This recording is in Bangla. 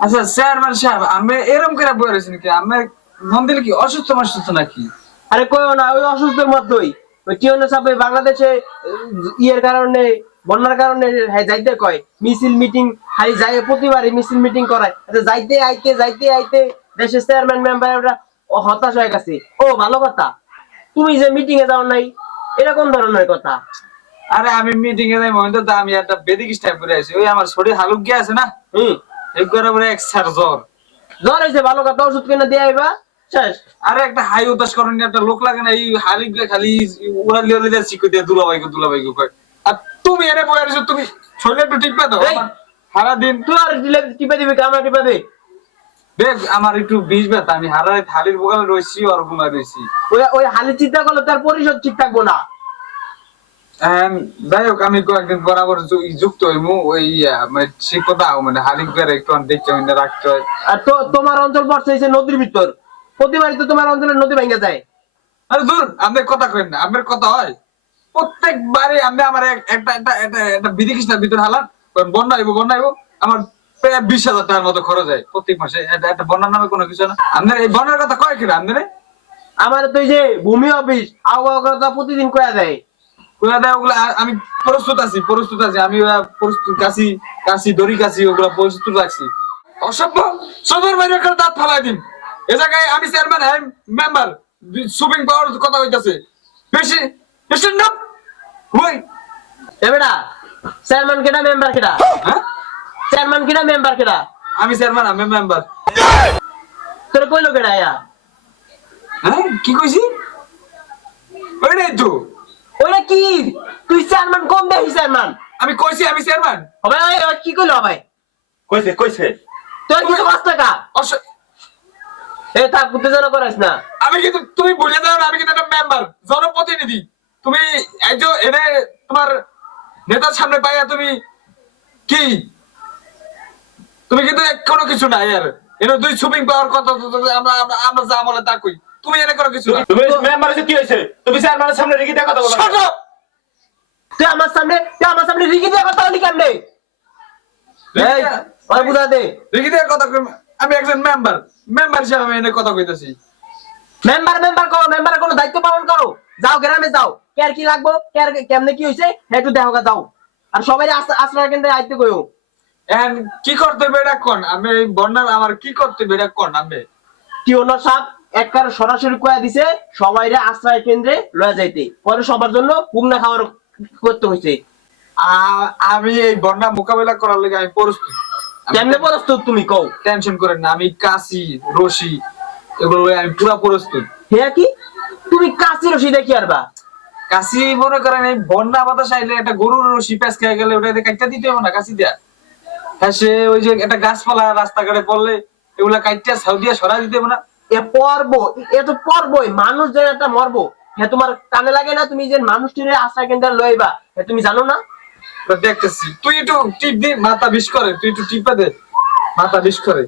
আচ্ছা চেয়ারম্যান সাহেব, আমি এরকম করে বলে রয়েছি নাকি? আমি মন্দির কি অসুস্থ অসুস্থ নাকি? আরে কইও না, ওই অসুস্থের মতোই। ওই টিউনো সাহেব বাংলাদেশে ইয়ের কারণে, বন্যার কারণে হ্যাঁ যাইতে কয় মিছিল মিটিং, খালি যাই প্রতিবারই মিছিল মিটিং করায়। আচ্ছা যাইতে দেশের চেয়ারম্যান মেম্বাররা হতাশ হয়ে গেছে। ও ভালো কথা, তুমি যে মিটিং এ যাও নাই, এটা কোন ধরনের কথা? আরে আমি মিটিং এ যাই মহিন্দর, তা আমি একটা বেদিক স্টাইপ করে আছি। ওই আমার শরীর হালুক গিয়ে আছে না, হুম, একবার পরে এক স্যার জ্বর। জ্বর হয়েছে, ভালো কথা, ওষুধ কিনে দিয়ে আইবা, শেষ। আরে একটা হাই উতাস করেন, একটা লোক লাগে না এই হালিক গিয়ে খালি উড়া লিয়ে লিয়ে শিখে দিয়ে দুলাভাই কয়। আর তুমি এনে বলে আছো, তুমি শরীরে একটু টিপে দাও। এই, সারাদিন তুই আর টিপে দিবি, কামড়া টিপে দে। দেখ আমার একটু বিষ ব্যথা, আমি হারারে থালির বোকালে রয়েছি আর ঘুমায় রয়েছি। ওই ওই হালি চিন্তা করলে তার পরিষদ ঠিক থাকবো না। যাই হোক, আমি কয়েকদিন বরাবর যুক্ত হইমু ওই মানে শিক্ষতা মানে হালিক বের একটু দেখতে রাখতে হয়। আর তো তোমার অঞ্চল পড়ছে হচ্ছে নদীর ভিতর, প্রতিবারই তো তোমার অঞ্চলে নদী ভেঙে যায়। আরে দূর, আপনার কথা করেন না, আপনার কথা হয় প্রত্যেকবারে। আপনি আমার একটা একটা একটা একটা বিধি খ্রিস্টার ভিতরে হালান, বন্যা আইবো আমার প্রায় 20,000 টাকার মতো খরচ হয় প্রত্যেক মাসে। একটা বন্যার নামে কোনো কিছু না। আপনার এই বন্যার কথা কয় কিনা আপনার? আমার তো এই যে ভূমি অফিস আবহাওয়া কথা প্রতিদিন কয়া দেয়। ওগুলা দেয়, ওগুলা আমি প্রস্তুত আছি আমি। প্রস্তুত কাশি দড়ি কাশি ওগুলা প্রস্তুত রাখছি। অসভ্য, সদর বাইরে করে দাঁত ফালাই দিন। এ জায়গায় আমি চেয়ারম্যান, হ্যাঁ মেম্বার, সুপিং পাওয়ার কথা হইতাছে বেশি বেশি না। ওই এ বেটা, চেয়ারম্যান কেডা মেম্বার কেডা? হ্যাঁ, চেয়ারম্যান কেডা মেম্বার কেডা? আমি চেয়ারম্যান, আমি মেম্বার। তোর কইলো কেডা ইয়া? হ্যাঁ কি কইছি? ওইটাই তো। ওইটা কি? তুই চেয়ারম্যান কম দেখি চেয়ারম্যান। আমি কইছি আমি চেয়ারম্যান। হবে কি কইলো ভাই? কইছে তোর কিছু পাঁচ টাকা অস- এ থাক, উত্তেজনা করাস না। আমি কিন্তু, তুমি বলে দাও না, আমি কিন্তু একটা মেম্বার, জনপ্রতিনিধি। তুমি একজন এনে তোমার নেতার সামনে পাইয়া তুমি কি, তুমি কিন্তু কোনো কিছু না আর। এনে দুই সুপিং পাওয়ার কথা আমরা আমরা আমরা যা আমলে তা কই, তুমি এনে কোনো কিছু না। তুমি মেম্বার হইছো, কি হইছে? তুমি চেয়ারম্যানের সামনে রেখে দিয়ে কথা বলো। Shut up! তুই আমার সামনে রিগি দিয়ে কথা বলি কেমনে? এই ওই বুঝা দে। রেখে দিয়ে কথা কই। আমি একজন মেম্বার হিসেবে আমি এনে কথা কইতাছি। মেম্বার করো, মেম্বারের কোনো দায়িত্ব পালন করো। যাও গ্রামে যাও, কেয়ার কি লাগবো, কেয়ার কেমনে কি হইছে একটু দেখো গা, যাও। আর সবাই আশ্রয় কেন্দ্রে আইতে কইও। এন্ড কি করতে হবে এটা কোন? আমি এই বন্যার আমার কি করতে হবে এটা কোন? আমি কি হলো সাপ একবার সরাসরি কয়া দিছে সবাইরে আশ্রয় কেন্দ্রে লয়ে যাইতে, পরে সবার জন্য হুমনা খাওয়ার করতে হইছে। আমি এই বন্যা মোকাবেলা করার লাগে আমি প্রস্তুত। কেমনে প্রস্তুত তুমি কও? টেনশন করেন না, আমি কাশি রশি এগুলো লয়ে আমি পুরা প্রস্তুত। হে কি, তুমি কাছে রশি দেখি আরবা? কাশি মনে করেন এই বন্যা বাতাস আইলে একটা গরুর রশি প্যাঁচ খেয়ে গেলে ওটা কাটতে দিতে হবে না কাশি দিয়া। হ্যাঁ, সে ওই যে একটা গাছপালা রাস্তাঘাটে পড়লে এগুলা কাটতে ছাউ দিয়ে সরা দিতে হবে না। এ তো পর্বই, মানুষ যে একটা মরবো। হ্যাঁ, তোমার কানে লাগে না? তুমি যে মানুষটির আশ্রয় কেন্দ্রে লইবা, তুমি জানো না? দেখতেছি তুই একটু টিপ দি, মাথা বিষ করে, তুই একটু টিপে দে, মাথা বিষ করে।